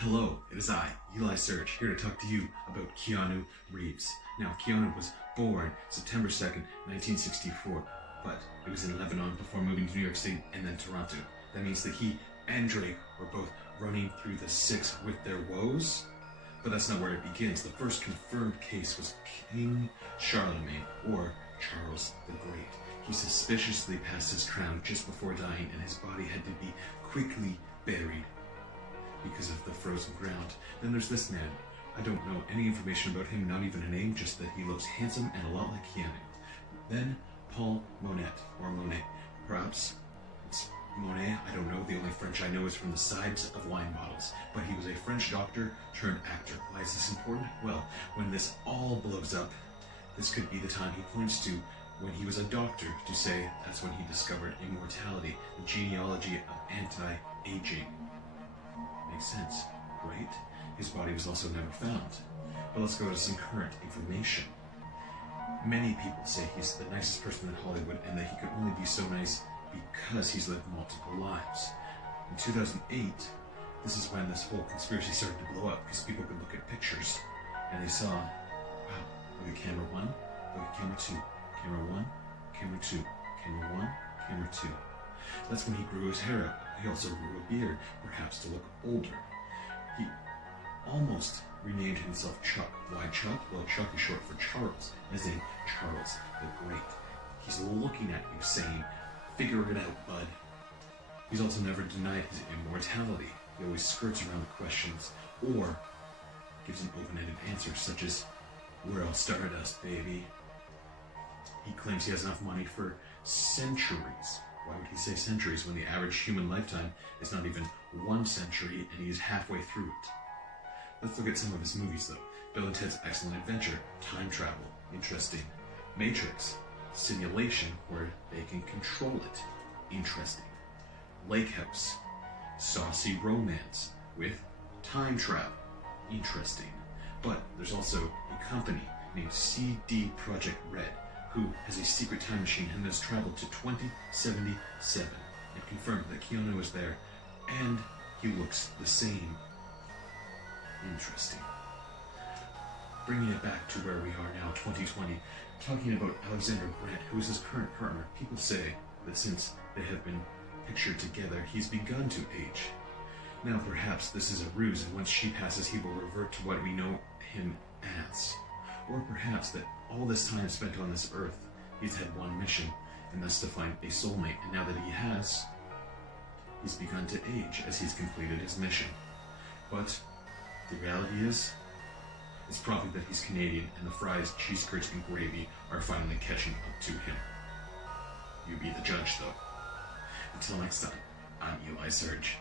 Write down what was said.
Hello, it is I, Eli Surge, here to talk to you about Keanu Reeves. Now, Keanu was born September 2nd, 1964, but it was in Lebanon before moving to New York City and then Toronto. That means that he and Drake were both running through the six with their woes, but that's not where it begins. The first confirmed case was King Charlemagne, or Charles the Great. He suspiciously passed his crown just before dying, and his body had to be quickly buried because of the frozen ground. Then there's this man. I don't know any information about him, not even a name, just that he looks handsome and a lot like Keanu. Then Paul Monet, or Monet. Perhaps it's Monet, I don't know. The only French I know is from the sides of wine bottles. But he was a French doctor turned actor. Why is this important? Well, when this all blows up, this could be the time he points to when he was a doctor to say that's when he discovered immortality, the genealogy of anti-aging. Makes sense, right? His body was also never found. But let's go to some current information. Many people say he's the nicest person in Hollywood and that he could only be so nice because he's lived multiple lives. In 2008, this is when this whole conspiracy started to blow up because people could look at pictures and they saw, wow, look at camera one, look at camera two, camera one, camera two, camera one, camera two. That's when he grew his hair out. He also grew a beard, perhaps to look older. He almost renamed himself Chuck. Why Chuck? Well, Chuck is short for Charles, as in Charles the Great. He's looking at you saying, figure it out, bud. He's also never denied his immortality. He always skirts around the questions, or gives an open-ended answer, such as, we're all stardust, baby. He claims he has enough money for centuries. Why would he say centuries when the average human lifetime is not even 1 century and he's halfway through it? Let's look at some of his movies though. Bill and Ted's Excellent Adventure, time travel, interesting. Matrix, simulation where they can control it, interesting. Lake House, saucy romance with time travel, interesting. But there's also a company named CD Projekt Red, who has a secret time machine and has traveled to 2077 and confirmed that Keanu is there and he looks the same. Interesting. Bringing it back to where we are now, 2020, talking about Alexander Grant, who is his current partner. People say that since they have been pictured together, he's begun to age. Now perhaps this is a ruse, and once she passes, he will revert to what we know him as. Or perhaps that all this time spent on this earth, he's had one mission, and that's to find a soulmate, and now that he has, he's begun to age as he's completed his mission. But the reality is, it's probably that he's Canadian, and the fries, cheese curds, and gravy are finally catching up to him. You be the judge, though. Until next time, I'm Eli Surge.